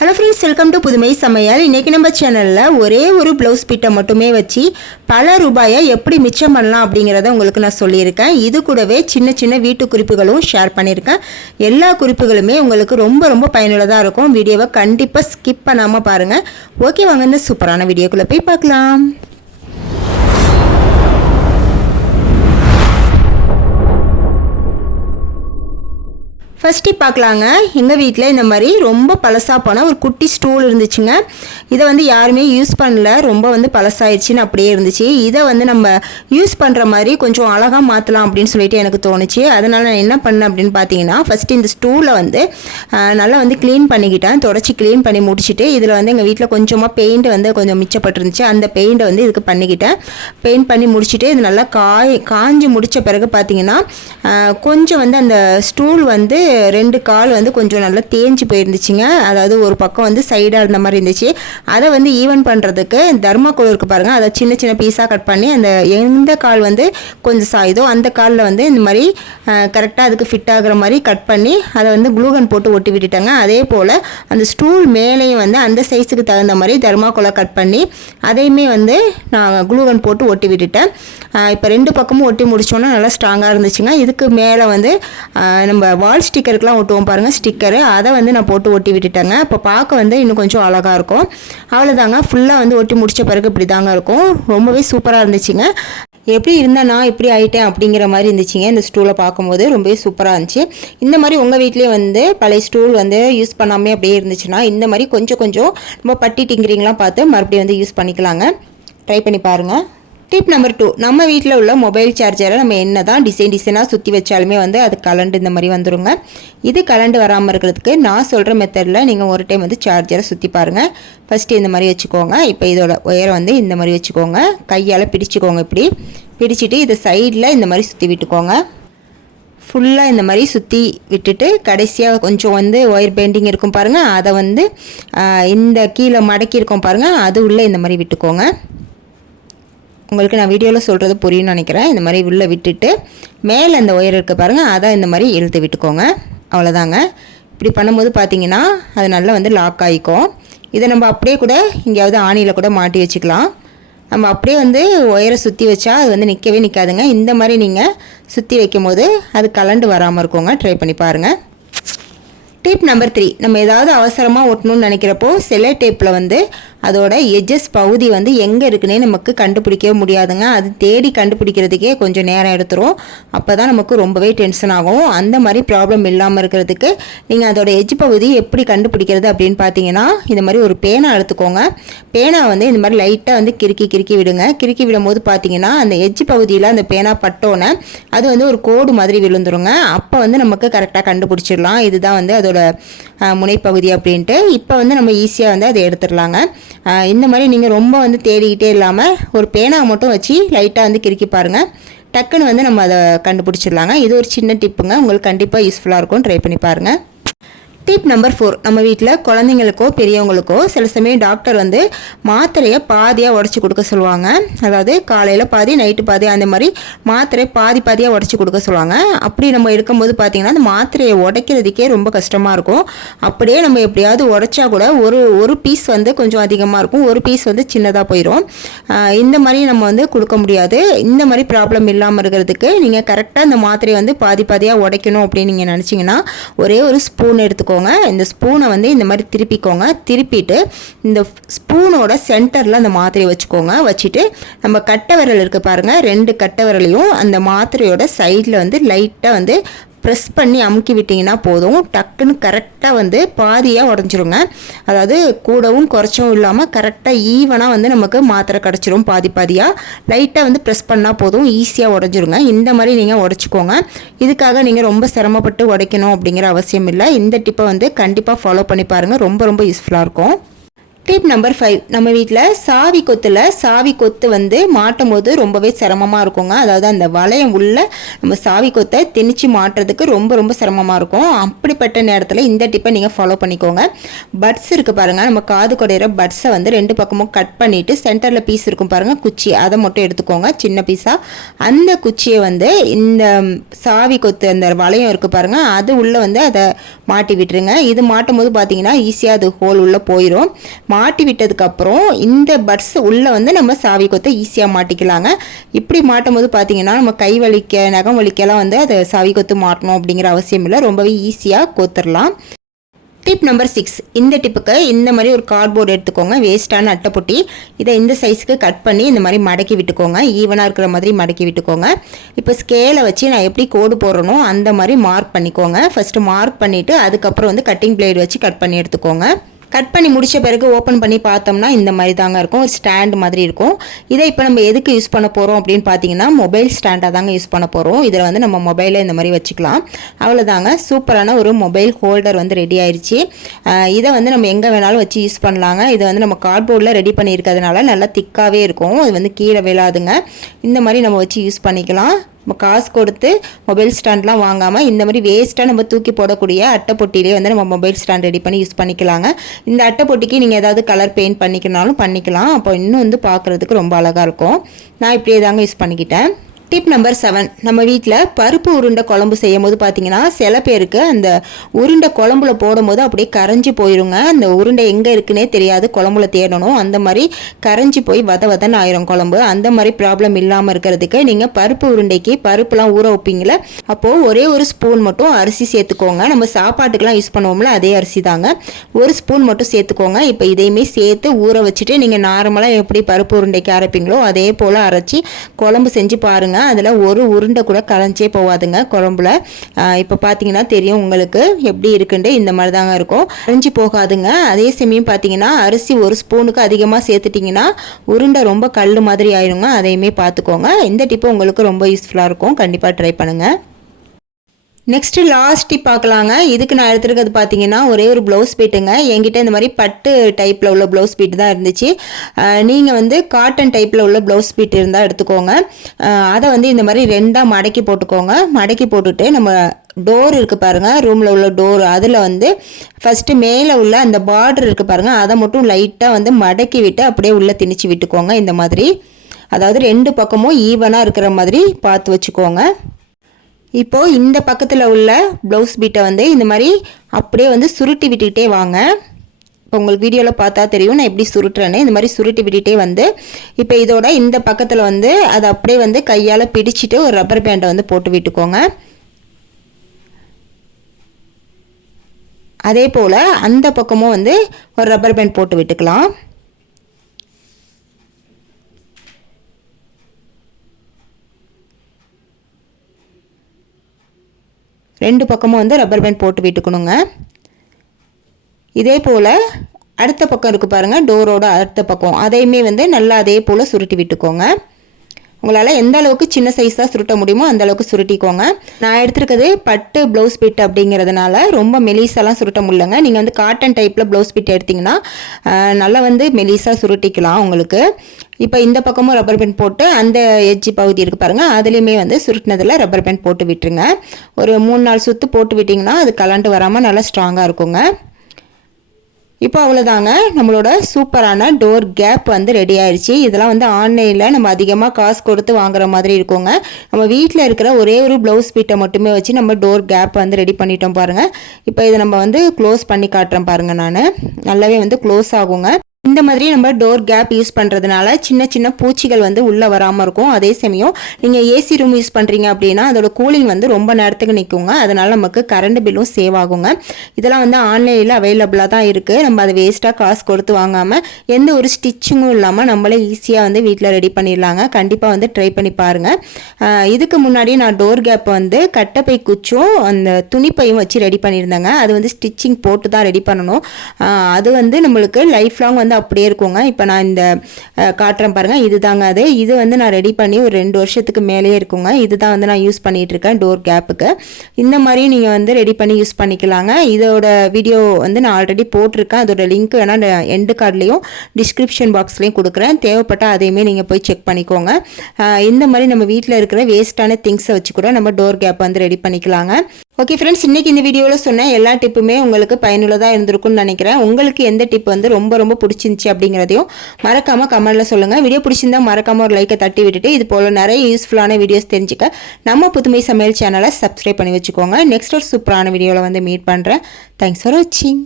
Hello friends, welcome to புதுமை சமையல். இன்றைக்கி நம்ம சேனலில் ஒரே ஒரு ப்ளவுஸ் பிட்டை மட்டுமே வச்சு பல ரூபாயை எப்படி மிச்சம் பண்ணலாம் அப்படிங்கிறத உங்களுக்கு நான் சொல்லியிருக்கேன். இது கூடவே சின்ன சின்ன வீட்டு குறிப்புகளும் ஷேர் பண்ணியிருக்கேன். எல்லா குறிப்புகளுமே உங்களுக்கு ரொம்ப ரொம்ப பயனுள்ளதாக இருக்கும். வீடியோவை கண்டிப்பாக ஸ்கிப் பண்ணாமல் பாருங்கள். ஓகே, வாங்க இந்த சூப்பரான வீடியோக்குள்ளே போய் பார்க்கலாம். ஃபஸ்ட்டு பார்க்கலாங்க. எங்கள் வீட்டில் இந்த மாதிரி ரொம்ப பழசாக போன ஒரு குட்டி ஸ்டூல் இருந்துச்சுங்க. இதை யாருமே யூஸ் பண்ணல, ரொம்ப பழசாயிடுச்சின்னு அப்படியே இருந்துச்சு. இதை நம்ம யூஸ் பண்ணுற மாதிரி கொஞ்சம் அழகாக மாற்றலாம் அப்படின்னு சொல்லிட்டு எனக்கு தோணுச்சு. அதனால் நான் என்ன பண்ணேன் அப்படின்னு பார்த்தீங்கன்னா, ஃபஸ்ட்டு இந்த ஸ்டூலை நல்லா க்ளீன் பண்ணிக்கிட்டேன். தொடச்சி க்ளீன் பண்ணி முடிச்சுட்டு இதில் எங்கள் வீட்டில் கொஞ்சமாக பெயிண்ட் கொஞ்சம் மிச்சப்பட்டுருந்துச்சு. அந்த பெயிண்ட்டை இதுக்கு பண்ணிக்கிட்டேன். பெயிண்ட் பண்ணி முடிச்சுட்டு இது நல்லா காஞ்சி முடித்த பிறகு பார்த்தீங்கன்னா கொஞ்சம் அந்த ஸ்டூல் ரெண்டு கால் கொஞ்சம் நல்லா தேஞ்சு போயிருந்துச்சுங்க. அதாவது ஒரு பக்கம் சைடாக இருந்த மாதிரி இருந்துச்சு. அதை ஈவன் பண்ணுறதுக்கு தர்மாக்கோல் இருக்குது பாருங்கள், அதை சின்ன சின்ன பீஸாக கட் பண்ணி அந்த எந்த கால் கொஞ்சம் சாயுதோ அந்த காலில் இந்த மாதிரி கரெக்டாக அதுக்கு ஃபிட் ஆகிற மாதிரி கட் பண்ணி அதை க்ளூகன் போட்டு ஒட்டி விட்டுட்டாங்க. அதே போல் அந்த ஸ்டூல் மேலேயும் அந்த சைஸுக்கு தகுந்த மாதிரி தர்மாக்கோலை கட் பண்ணி அதையுமே நான் க்ளூகன் போட்டு ஒட்டி விட்டுட்டேன். இப்போ ரெண்டு பக்கமும் ஒட்டி முடிச்சோன்னா நல்லா ஸ்ட்ராங்காக இருந்துச்சுங்க. இதுக்கு மேலே நம்ம வால் ஸ்டிக்கருக்குலாம் ஒட்டுவோம் பாருங்கள், ஸ்டிக்கரு, அதை நான் போட்டு ஒட்டி விட்டுட்டேங்க. இப்போ பார்க்க இன்னும் கொஞ்சம் அழகாக இருக்கும். அவ்வளோதாங்க, ஃபுல்லாக ஒட்டி முடித்த பிறகு இப்படி தாங்க இருக்கும். ரொம்பவே சூப்பராக இருந்துச்சுங்க. எப்படி இருந்தால் நான் இப்படி ஆகிட்டேன் அப்படிங்கிற மாதிரி இருந்துச்சுங்க. இந்த ஸ்டூலை பார்க்கும்போது ரொம்பவே சூப்பராக இருந்துச்சு. இந்த மாதிரி உங்கள் வீட்லேயே பழைய ஸ்டூல் யூஸ் பண்ணாமே அப்படியே இருந்துச்சுன்னா இந்த மாதிரி கொஞ்சம் கொஞ்சம் நம்ம பட்டி டிங்கிறீங்களாம் பார்த்து மறுபடியும் யூஸ் பண்ணிக்கலாங்க. ட்ரை பண்ணி பாருங்கள். டிப் நம்பர் 2, நம்ம வீட்டில் உள்ள மொபைல் சார்ஜரை நம்ம என்ன தான் டிசைனாக சுற்றி வச்சாலுமே அது கலண்டு இந்த மாதிரி வந்துடுங்க. இது கலண்டு வராமல் இருக்கிறதுக்கு நான் சொல்கிற மெத்தடில் நீங்கள் ஒரு டைம் சார்ஜரை சுற்றி பாருங்கள். ஃபஸ்ட்டு இந்த மாதிரி வச்சுக்கோங்க. இப்போ இதோட உயரம் இந்த மாதிரி வச்சுக்கோங்க. கையால் பிடிச்சிக்கோங்க. இப்படி பிடிச்சிட்டு இதை சைடில் இந்த மாதிரி சுற்றி விட்டுக்கோங்க. ஃபுல்லாக இந்த மாதிரி சுற்றி விட்டுட்டு கடைசியாக கொஞ்சம் ஒயர் பெண்டிங் இருக்கும் பாருங்கள், அதை இந்த கீழே மடக்கி இருக்கும் பாருங்கள், அது உள்ளே இந்த மாதிரி விட்டுக்கோங்க. உங்களுக்கு நான் வீடியோவில் சொல்கிறது புரியும்னு நினைக்கிறேன். இந்த மாதிரி உள்ளே விட்டுட்டு மேலே அந்த ஒயர் இருக்க பாருங்கள், அதை இந்த மாதிரி இழுத்து விட்டுக்கோங்க. அவ்வளோதாங்க. இப்படி பண்ணும்போது பார்த்தீங்கன்னா அது நல்லா லாக் ஆகிக்கும். இதை நம்ம அப்படியே கூட எங்கேயாவது ஆணியில் கூட மாட்டி வச்சுக்கலாம். நம்ம அப்படியே ஒயரை சுற்றி வச்சா அது நிற்கவே நிற்காதுங்க. இந்த மாதிரி நீங்கள் சுற்றி வைக்கும் போது அது கலண்டு வராமல் இருக்குங்க. ட்ரை பண்ணி பாருங்கள். டிப் நம்பர் 3, நம்ம ஏதாவது அவசரமாக ஒட்டணும்னு நினைக்கிறப்போ செல்லோ டேப்பில் அதோட எட்ஜஸ் பகுதி எங்கே இருக்குன்னே நமக்கு கண்டுபிடிக்கவே முடியாதுங்க. அது தேடி கண்டுபிடிக்கிறதுக்கே கொஞ்சம் நேரம் எடுத்துரும். அப்போ தான் நமக்கு ரொம்பவே டென்ஷன் ஆகும். அந்த மாதிரி ப்ராப்ளம் இல்லாமல் இருக்கிறதுக்கு நீங்கள் அதோட எட்ஜ் பகுதி எப்படி கண்டுபிடிக்கிறது அப்படின்னு பார்த்தீங்கன்னா, இந்த மாதிரி ஒரு பேனா எடுத்துக்கோங்க. பேனா இந்த மாதிரி லைட்டாக கிறுக்கி விடுங்க. கிறுக்கி விடும்போது பார்த்தீங்கன்னா அந்த எட்ஜ் பகுதியில் அந்த பேனா பட்டோன்னே அது ஒரு கோடு மாதிரி விழுந்துருங்க. அப்போ நமக்கு கரெக்டாக கண்டுபிடிச்சிடலாம் இதுதான் அதோட முனைப்பகுதி அப்படின்ட்டு. இப்போ நம்ம ஈஸியாக அதை எடுத்துடலாங்க. இந்த மாதிரி நீங்கள் ரொம்ப தேடிக்கிட்டே இல்லாமல் ஒரு பேனா மட்டும் வச்சு லைட்டாக கிறுக்கி பாருங்கள். டக்குன்னு நம்ம அதை கண்டுபிடிச்சிடலாங்க. இது ஒரு சின்ன டிப்புங்க, உங்களுக்கு கண்டிப்பாக யூஸ்ஃபுல்லாக இருக்கும். ட்ரை பண்ணி பாருங்கள். டிப் நம்பர் 4, நம்ம வீட்டில் குழந்தைங்களுக்கோ பெரியவங்களுக்கோ சில சமயம் டாக்டர் மாத்திரையை பாதியாக உடச்சி கொடுக்க சொல்லுவாங்க. அதாவது காலையில் பாதி நைட்டு பாதி அந்த மாதிரி மாத்திரை பாதியாக உடச்சி கொடுக்க சொல்லுவாங்க. அப்படி நம்ம எடுக்கும்போது பார்த்திங்கன்னா அந்த மாத்திரையை உடைக்கிறதுக்கே ரொம்ப கஷ்டமாக இருக்கும். அப்படியே நம்ம எப்படியாவது உடைச்சா கூட ஒரு பீஸ் கொஞ்சம் அதிகமாக இருக்கும், ஒரு பீஸ் சின்னதாக போயிடும். இந்த மாதிரி நம்ம கொடுக்க முடியாது. இந்த மாதிரி ப்ராப்ளம் இல்லாமல் இருக்கிறதுக்கு நீங்கள் கரெக்டாக இந்த மாத்திரையை பாதியாக உடைக்கணும் அப்படின்னு நீங்கள் நினச்சிங்கன்னா ஒரே ஒரு ஸ்பூன் எடுத்துக்கோங்க. இந்த ஸ்பூனை இந்த மாதிரி திருப்பிக்கோங்க. திருப்பிட்டு இந்த ஸ்பூனோட சென்டரில் அந்த மாத்திரையை வச்சுக்கோங்க. வச்சுட்டு நம்ம கட்டை விரல் இருக்குது பாருங்கள், 2 கட்டை விரலையும் அந்த மாத்திரையோட சைடில் லைட்டாக ப்ரெஸ் பண்ணி அமுக்கி விட்டிங்கன்னா போதும். டக்குன்னு கரெக்டாக பாதியாக உடஞ்சிருங்க. அதாவது கூடவும் குறைச்சவும் இல்லாமல் கரெக்டாக ஈவனாக நமக்கு மாத்திரை கிடச்சிரும். பாதியாக லைட்டாக ப்ரெஸ் பண்ணால் போதும், ஈஸியாக உடஞ்சிருங்க. இந்த மாதிரி நீங்கள் உடச்சிக்கோங்க. இதுக்காக நீங்கள் ரொம்ப சிரமப்பட்டு உடைக்கணும் அப்படிங்கிற அவசியம் இல்லை. இந்த டிப்பை கண்டிப்பாக ஃபாலோ பண்ணி பாருங்கள். ரொம்ப ரொம்ப யூஸ்ஃபுல்லாக இருக்கும். டிப் நம்பர் 5, நம்ம வீட்டில் சாவி கொத்து வந்து மாட்டும் போது ரொம்பவே சிரமமாக இருக்குங்க. அதாவது அந்த வளையம் உள்ள நம்ம சாவி கொத்தை திணிச்சு மாட்டுறதுக்கு ரொம்ப சிரமமாக இருக்கும். அப்படிப்பட்ட நேரத்தில் இந்த டிப்பை நீங்கள் ஃபாலோ பண்ணிக்கோங்க. பட்ஸ் இருக்குது பாருங்கள், நம்ம காது குடையிற பட்ஸை வந்து 2 பக்கமும் கட் பண்ணிவிட்டு சென்டரில் பீஸ் இருக்கும் பாருங்கள், குச்சி, அதை மட்டும் எடுத்துக்கோங்க சின்ன பீஸாக. அந்த குச்சியை வந்து இந்த சாவி கொத்து அந்த வளையம் இருக்குது பாருங்கள், அது உள்ளே வந்து அதை மாட்டி விட்டுருங்க. இது மாட்டும் போது பார்த்தீங்கன்னா ஈஸியாக அது ஹோல் உள்ளே போயிடும். மாட்டி விட்டதுக்கப்புறம் இந்த பட்ஸ் உள்ளே வந்து நம்ம சாவி கொத்தை ஈஸியாக மாட்டிக்கலாங்க. இப்படி மாட்டும் போது பார்த்தீங்கன்னா நம்ம கை வலிக்க நகம் வலிக்கலாம் வந்து அதை சாவி கொத்து மாட்டணும் அப்படிங்கிற அவசியம் இல்லை, ரொம்பவே ஈஸியாக கோத்துடலாம். டிப் நம்பர் 6, இந்த டிப்புக்கு இந்த மாதிரி ஒரு கார்ட்போர்டு எடுத்துக்கோங்க, வேஸ்ட்டான அட்டைப்பொட்டி. இதை இந்த சைஸுக்கு கட் பண்ணி இந்த மாதிரி மடக்கி விட்டுக்கோங்க, ஈவனாக இருக்கிற மாதிரி மடக்கி விட்டுக்கோங்க. இப்போ ஸ்கேலை வச்சு நான் எப்படி கோடு போடுறனோ அந்த மாதிரி மார்க் பண்ணிக்கோங்க. ஃபஸ்ட்டு மார்க் பண்ணிவிட்டு அதுக்கப்புறம் வந்து கட்டிங் பிளேடு வச்சு கட் பண்ணி எடுத்துக்கோங்க. கட் பண்ணி முடித்த பிறகு ஓப்பன் பண்ணி பார்த்தோம்னா இந்த மாதிரி தாங்க இருக்கும், ஒரு ஸ்டாண்ட் மாதிரி இருக்கும். இதை இப்போ நம்ம எதுக்கு யூஸ் பண்ண போகிறோம் அப்படின்னு பார்த்தீங்கன்னா மொபைல் ஸ்டாண்டாக தாங்க யூஸ் பண்ண போகிறோம். இதில் வந்து நம்ம மொபைலை இந்த மாதிரி வச்சுக்கலாம். அவ்வளோதாங்க, சூப்பரான ஒரு மொபைல் ஹோல்டர் வந்து ரெடி ஆயிடுச்சு. இதை வந்து நம்ம எங்கே வேணாலும் வச்சு யூஸ் பண்ணலாங்க. இதை வந்து நம்ம கார்ட்போர்டில் ரெடி பண்ணியிருக்கிறதுனால நல்லா திக்காகவே இருக்கும், அது வந்து கீழே விழாதுங்க. இந்த மாதிரி நம்ம வச்சு யூஸ் பண்ணிக்கலாம். நம்ம காசு கொடுத்து மொபைல் ஸ்டாண்ட்லாம் வாங்காமல் இந்த மாதிரி வேஸ்ட்டாக நம்ம தூக்கி போடக்கூடிய அட்டைப்பொட்டிலே வந்து நம்ம மொபைல் ஸ்டாண்ட் ரெடி பண்ணி யூஸ் பண்ணிக்கலாங்க. இந்த அட்டைப்பொட்டிக்கு நீங்கள் ஏதாவது கலர் பெயிண்ட் பண்ணிக்கனாலும் பண்ணிக்கலாம், அப்போ இன்னும் வந்து பார்க்குறதுக்கு ரொம்ப அழகாக இருக்கும். நான் இப்படியே தாங்க யூஸ் பண்ணிக்கிட்டேன். டிப் நம்பர் 7, நம்ம வீட்டில் பருப்பு உருண்டை குழம்பு செய்யும் போது பார்த்தீங்கன்னா சில பேருக்கு அந்த உருண்டை குழம்புல போடும்போது அப்படியே கரைஞ்சி போயிடுங்க. அந்த உருண்டை எங்கே இருக்குன்னே தெரியாது, குழம்புல தேடணும், அந்த மாதிரி கரைஞ்சி போய் வதன்னு ஆயிரும் குழம்பு. அந்த மாதிரி ப்ராப்ளம் இல்லாமல் இருக்கிறதுக்கு நீங்கள் பருப்பு உருண்டைக்கு பருப்புலாம் ஊற வைப்பீங்களே, அப்போது ஒரே ஒரு ஸ்பூன் மட்டும் அரிசி சேர்த்துக்கோங்க. நம்ம சாப்பாட்டுக்கெலாம் யூஸ் பண்ணுவோம்ல அதே அரிசி தாங்க, ஒரு ஸ்பூன் மட்டும் சேர்த்துக்கோங்க. இப்போ இதையுமே சேர்த்து ஊற வச்சுட்டு நீங்கள் நார்மலாக எப்படி பருப்பு உருண்டைக்கு அரைப்பீங்களோ அதே போல் அரைச்சி குழம்பு செஞ்சு பாருங்கள். அதில் ஒரு உருண்டை கூட கரைஞ்சே போகாதுங்க குழம்புல. இப்போ பார்த்தீங்கன்னா தெரியும் உங்களுக்கு எப்படி இருக்குன்ட்டு, இந்த மாதிரி தாங்க இருக்கும், கரைஞ்சி போகாதுங்க. அதே சமயம் பார்த்தீங்கன்னா அரிசி ஒரு ஸ்பூனுக்கு அதிகமாக சேர்த்துட்டிங்கன்னா உருண்டை ரொம்ப கல் மாதிரி ஆயிருங்க, அதையுமே பார்த்துக்கோங்க. இந்த டிப்பு உங்களுக்கு ரொம்ப யூஸ்ஃபுல்லாக இருக்கும், கண்டிப்பாக ட்ரை பண்ணுங்கள். நெக்ஸ்ட்டு லாஸ்ட் டிப் பார்க்கலாங்க. இதுக்கு நான் எடுத்துருக்கிறது பார்த்தீங்கன்னா ஒரே ஒரு ப்ளவுஸ் பீட்டுங்க. என்கிட்ட இந்த மாதிரி பட்டு டைப்பில் உள்ள ப்ளவுஸ் பீட்டு தான் இருந்துச்சு. நீங்கள் வந்து காட்டன் டைப்பில் உள்ள ப்ளவுஸ் பீட் இருந்தால் எடுத்துக்கோங்க. அதை வந்து இந்த மாதிரி 2ஆக மடக்கி போட்டுக்கோங்க. மடக்கி போட்டுட்டு நம்ம டோர் இருக்குது பாருங்கள், ரூமில் உள்ள டோர், அதில் வந்து ஃபஸ்ட்டு மேலே உள்ள அந்த பார்டர் இருக்குது பாருங்கள், அதை மட்டும் லைட்டாக வந்து மடக்கி விட்டு அப்படியே உள்ளே திணிச்சு விட்டுக்கோங்க. இந்த மாதிரி, அதாவது 2 பக்கமும் ஈவனாக இருக்கிற மாதிரி பார்த்து வச்சுக்கோங்க. இப்போது இந்த பக்கத்தில் உள்ள ப்ளவுஸ் பீட்டை வந்து இந்த மாதிரி அப்படியே வந்து சுருட்டி விட்டுக்கிட்டே வாங்க. இப்போ உங்களுக்கு வீடியோவில் பார்த்தா தெரியும் நான் எப்படி சுருட்டுறேன்னு. இந்த மாதிரி சுருட்டி விட்டுகிட்டே வந்து இப்போ இதோட இந்த பக்கத்தில் வந்து அதை அப்படியே வந்து கையால் பிடிச்சிட்டு ஒரு ரப்பர் பேண்டை வந்து போட்டு விட்டுக்கோங்க. அதே போல் அந்த பக்கமும் வந்து ஒரு ரப்பர் பேண்ட் போட்டு விட்டுக்கலாம். ரெண்டு பக்கமும் வந்து ரப்பர் பேண்ட் போட்டு விட்டுக்கணுங்க. இதே போல் அடுத்த பக்கம் இருக்குது பாருங்கள், டோரோட அடுத்த பக்கம், அதையுமே வந்து நல்லா அதே போல் சுருட்டி விட்டுக்கோங்க. உங்களால் எந்த அளவுக்கு சின்ன சைஸாக சுருட்ட முடியுமோ அந்த அளவுக்கு சுருட்டிக்கோங்க. நான் எடுத்துருக்கிறது பட்டு ப்ளவுஸ் பிட் அப்படிங்கிறதுனால ரொம்ப மெலிசாலாம் சுருட்ட முடியலங்க. நீங்கள் வந்து காட்டன் டைப்பில் ப்ளவுஸ் பிட் எடுத்திங்கன்னா நல்லா வந்து மெலிசாக சுருட்டிக்கலாம் உங்களுக்கு. இப்போ இந்த பக்கமும் ரப்பர் பேண்ட் போட்டு அந்த எட்ஜி பகுதி இருக்குது பாருங்கள், அதுலேயுமே வந்து சுருட்டினதில் ரப்பர் பேண்ட் போட்டு விட்டுருங்க. ஒரு 3-4 சுற்று போட்டு விட்டிங்கன்னா அது கலண்டு வராமல் நல்லா ஸ்ட்ராங்காக இருக்குங்க. இப்போ அவ்வளோதாங்க, நம்மளோட சூப்பரான டோர் கேப் வந்து ரெடி ஆயிடுச்சு. இதெல்லாம் வந்து ஆன்லைனில் நம்ம அதிகமாக காசு கொடுத்து வாங்குற மாதிரி இருக்குங்க. நம்ம வீட்டில் இருக்கிற ஒரே ஒரு ப்ளவுஸ் பீட்டை மட்டுமே வச்சு நம்ம டோர் கேப் வந்து ரெடி பண்ணிட்டோம் பாருங்கள். இப்போ இதை நம்ம வந்து க்ளோஸ் பண்ணி காட்டுறேன் பாருங்கள். நான் நல்லாவே வந்து க்ளோஸ் ஆகுங்க. இந்த மாதிரி நம்ம டோர் கேப் யூஸ் பண்ணுறதுனால சின்ன சின்ன பூச்சிகள் வந்து உள்ளே வராமல் இருக்கும். அதே சமயம் நீங்கள் ஏசி ரூம் யூஸ் பண்ணுறீங்க அப்படின்னா அதோட கூலிங் வந்து ரொம்ப நேரத்துக்கு நிற்குங்க. அதனால் நமக்கு கரண்ட் பில்லும் சேவ் ஆகுங்க. இதெல்லாம் வந்து ஆன்லைனில் அவைலபிளாக தான் இருக்குது. நம்ம அதை வேஸ்ட்டாக காசு கொடுத்து வாங்காமல் எந்த ஒரு ஸ்டிச்சிங்கும் இல்லாமல் நம்மளே ஈஸியாக வந்து வீட்டில் ரெடி பண்ணிடலாங்க. கண்டிப்பாக வந்து ட்ரை பண்ணி பாருங்கள். இதுக்கு முன்னாடி நான் டோர் கேப் வந்து கட்டைப்பை குச்சும் அந்த துணிப்பையும் வச்சு ரெடி பண்ணியிருந்தேங்க. அது வந்து ஸ்டிச்சிங் போட்டு தான் ரெடி பண்ணணும். அது வந்து நம்மளுக்கு லைஃப் லாங் வந்து அப்படியே இருக்குங்க. இப்போ நான் இந்த காட்டுறேன் பாருங்கள், இது தாங்க அது. இது வந்து நான் ரெடி பண்ணி ஒரு 2 வருஷத்துக்கு மேலேயே இருக்குங்க. இதுதான் வந்து நான் யூஸ் பண்ணிகிட்ருக்கேன் டோர் கேப்புக்கு. இந்த மாதிரி நீங்கள் வந்து ரெடி பண்ணி யூஸ் பண்ணிக்கலாங்க. இதோட வீடியோ வந்து நான் ஆல்ரெடி போட்டிருக்கேன். அதோட லிங்க் வேணால் எண்டு கார்ட்லேயும் டிஸ்கிரிப்ஷன் பாக்ஸ்லேயும் கொடுக்குறேன். தேவைப்பட்டால் அதையுமே நீங்கள் போய் செக் பண்ணிக்கோங்க. இந்த மாதிரி நம்ம வீட்டில் இருக்கிற வேஸ்ட்டான திங்ஸை வச்சு கூட நம்ம டோர் கேப் வந்து ரெடி பண்ணிக்கலாங்க. ஓகே ஃப்ரெண்ட்ஸ், இன்றைக்கி இந்த வீடியோவில் சொன்ன எல்லா டிப்புமே உங்களுக்கு பயனுள்ளதாக இருந்திருக்கும்னு நினைக்கிறேன். உங்களுக்கு எந்த டிப் வந்து ரொம்ப ரொம்ப பிடிச்சிருந்துச்சி அப்படிங்கிறதையும் மறக்காமல் கமெண்ட்டில் சொல்லுங்கள். வீடியோ பிடிச்சிருந்தா மறக்காமல் ஒரு லைக்கை தட்டி விட்டுட்டு இது போல் நிறைய யூஸ்ஃபுல்லான வீடியோஸ் தெரிஞ்சுக்க நம்ம புதுமை சமையல் சேனலை சப்ஸ்கிரைப் பண்ணி வச்சுக்கோங்க. நெக்ஸ்ட் ஒரு சூப்பரான வீடியோவில் வந்து மீட் பண்ணுறேன். தேங்க்ஸ் ஃபார் வாட்சிங்.